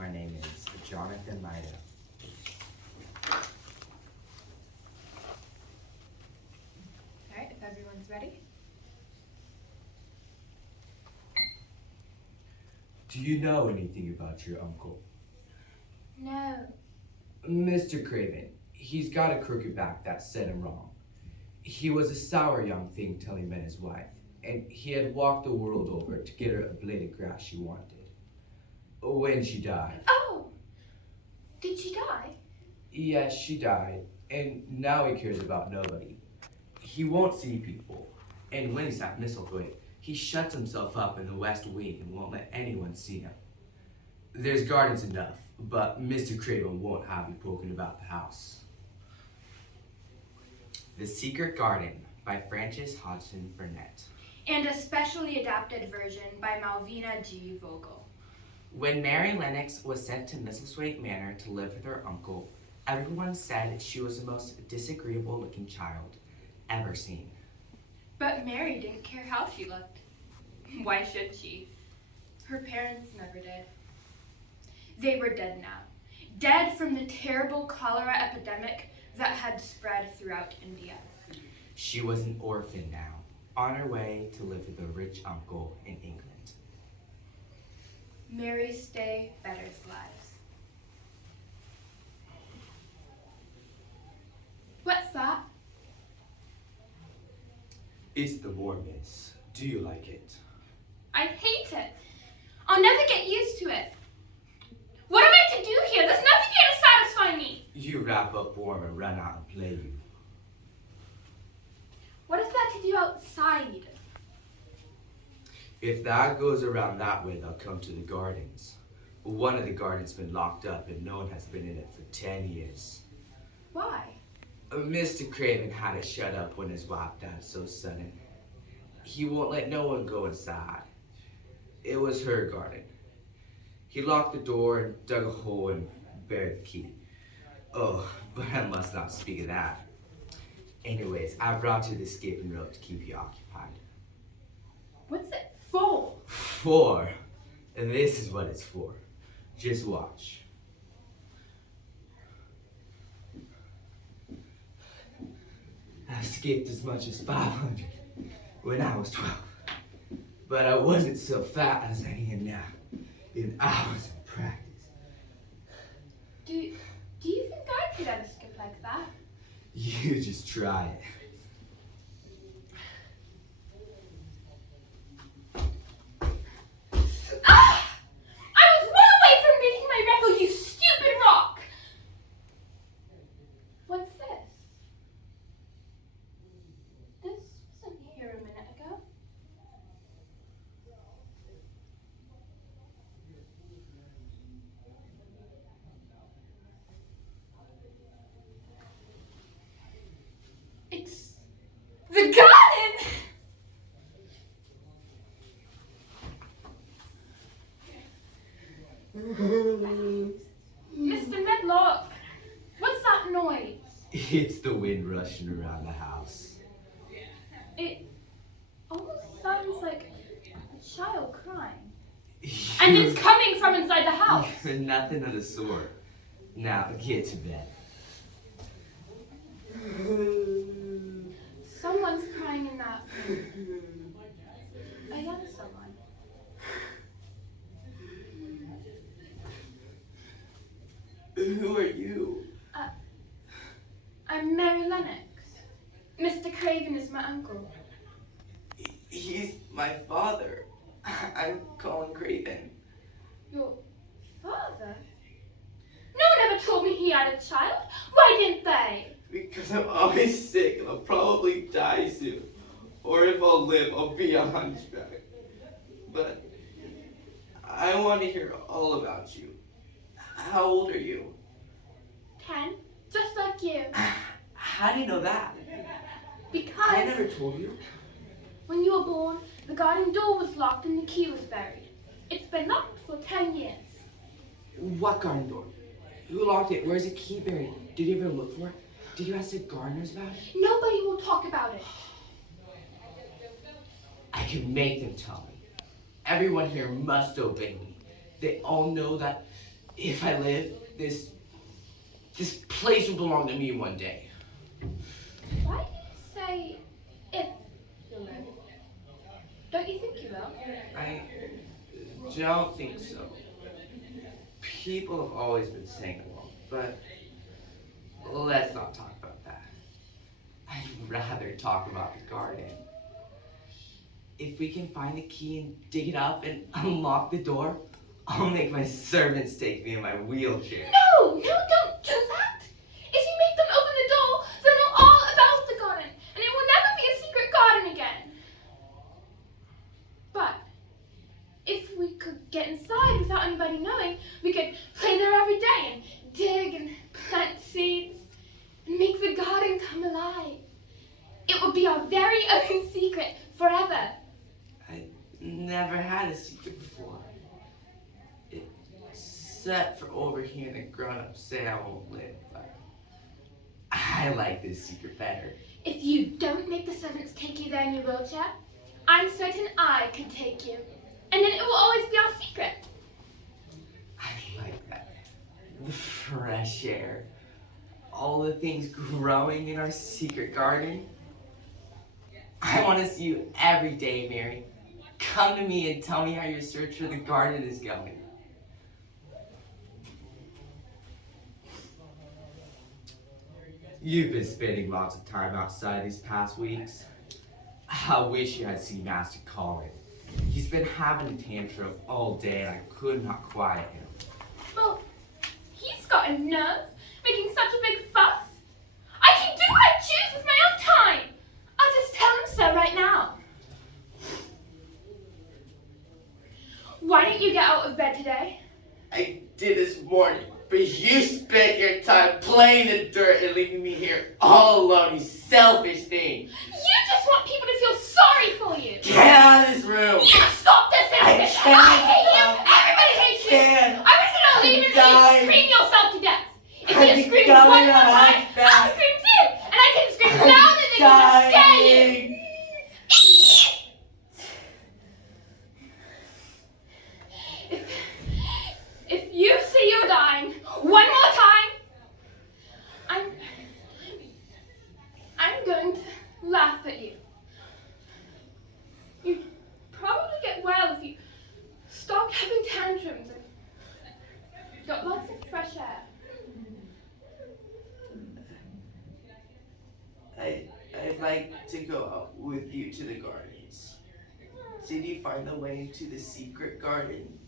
My name is Jonathan Maida. Alright, if everyone's ready. Do you know anything about your uncle? No. Mr. Craven. He's got a crooked back that set him wrong. He was a sour young thing till he met his wife, and he had walked the world over to get her a blade of grass she wanted. When she died. Oh! Did she die? Yes, she died, and now he cares about nobody. He won't see people, and when he's at Misselthwaite, he shuts himself up in the west wing and won't let anyone see him. There's gardens enough, but Mr. Craven won't have you poking about the house. The Secret Garden by Frances Hodgson Burnett. And a specially adapted version by Malvina G. Vogel. When Mary Lennox was sent to Misselthwaite Manor to live with her uncle, everyone said she was the most disagreeable-looking child ever seen. But Mary didn't care how she looked. Why should she? Her parents never did. They were dead now. Dead from the terrible cholera epidemic that had spread throughout India. She was an orphan now, on her way to live with a rich uncle in England. Mary's stay betters lives. What's that? It's the warmness. Do you like it? I hate it. I'll never get used to it. What am I to do here? There's nothing here to satisfy me. You wrap up warm and run out and play you. What is that to do outside? If that goes around that way, they'll come to the gardens. One of the gardens been locked up and no one has been in it for 10 years. Why? Mr. Craven had it shut up when his wife died so sudden. He won't let no one go inside. It was her garden. He locked the door and dug a hole and buried the key. Oh, but I must not speak of that. Anyways, I brought you the skipping rope to keep you occupied. What's it for? For? And this is what it's for. Just watch. I've skipped as much as 500 when I was 12. But I wasn't so fat as I am now in hours of practice. Do you think I could ever skip like that? You just try it. Ah! I was 1 away from beating my record, you stupid rock! What's this? This wasn't here a minute ago. It's the garden! Mr. Medlock, what's that noise? It's the wind rushing around the house. It almost sounds like a child crying. And it's coming from inside the house. Nothing of the sort. Now get to bed. Someone's crying in that room. A young someone. Who are you? I'm Mary Lennox. Mr. Craven is my uncle. He's my father. I'm Colin Craven. Your father? No one ever told me he had a child. Why didn't they? Because I'm always sick and I'll probably die soon. Or if I'll live, I'll be a hunchback. But I want to hear all about you. How old are you? 10, just like you. How do you know that? Because I never told you. when you were born, the garden door was locked and the key was buried. It's been locked for 10 years. What garden door? Who locked it? Where's the key buried? Did you ever look for it? Did you ask the gardeners about it? Nobody will talk about it. I can make them tell me. Everyone here must obey me. They all know that if I live, this place will belong to me one day. Why do you say if you live? Don't you think you will? I don't think so. People have always been saying it won't, but let's not talk about that. I'd rather talk about the garden. If we can find the key and dig it up and unlock the door, I'll make my servants take me in my wheelchair. No, don't do that. If you make them open the door, they'll know all about the garden, and it will never be a secret garden again. But if we could get inside without anybody knowing, we could play there every day and dig and plant seeds and make the garden come alive. It would be our very own secret forever. I never had a secret before. Except for overhearing the grown-ups say I won't live, but I like this secret better. If you don't make the servants take you there in your wheelchair, I'm certain I can take you. And then it will always be our secret. I like that. The fresh air. All the things growing in our secret garden. I want to see you every day, Mary. Come to me and tell me how your search for the garden is going. You've been spending lots of time outside these past weeks. I wish you had seen Master Colin. He's been having a tantrum all day and I could not quiet him. Well, he's got a nerve, making such a big fuss. I can do what I choose with my own time. I'll just tell him so right now. Why didn't you get out of bed today? I did this morning, but you spent your time playing in the dirt and leaving me here all alone, you selfish thing. You just want people to feel sorry for you. Get out of this room. You stop this instant. I hate you. Everybody hates you. I wish that I'll leave and you scream yourself to death. If you scream one more time, I'll scream too. And I can scream louder than you to scare you. If you say you're dying one more time, I'm going to laugh at you. You'd probably get well if you stopped having tantrums and got lots of fresh air. I'd like to go out with you to the gardens. Did you find the way to the secret garden?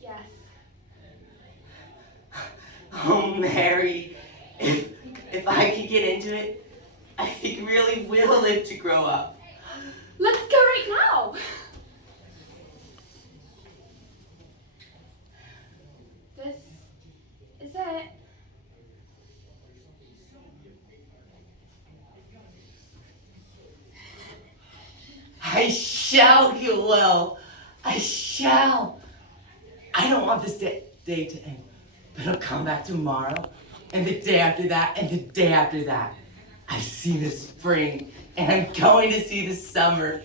Yes. Oh, Mary, if I could get into it, I think really will live to grow up. Let's go right now. This is it. I shall get well. I shall. I don't want this day to end, but it'll come back tomorrow, and the day after that, and the day after that. I've seen the spring, and I'm going to see the summer.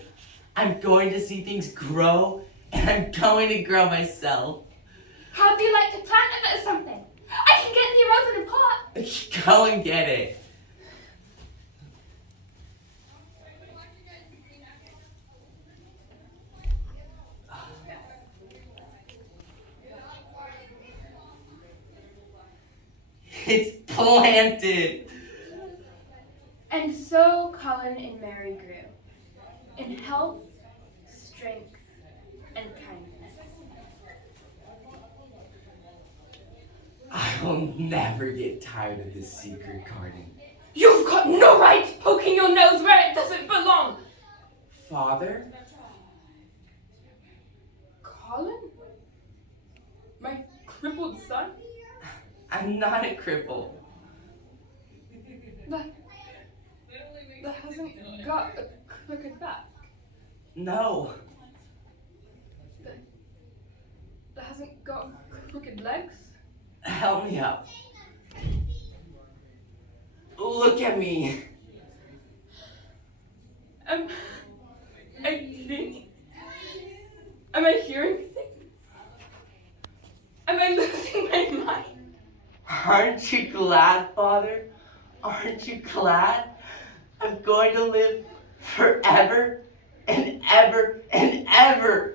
I'm going to see things grow, and I'm going to grow myself. How'd you like to plant a bit of something? I can get the rose in a pot. Go and get it. It's planted. And so Colin and Mary grew, in health, strength, and kindness. I will never get tired of this secret garden. You've got no right poking your nose where it doesn't belong. Father? Colin? My crippled son? I'm not a cripple. That hasn't got a crooked back. No. That hasn't got crooked legs. Help me up. Look at me. I think. Am I hearing things? I'm losing my mind. Aren't you glad, Father? Aren't you glad? I'm going to live forever and ever and ever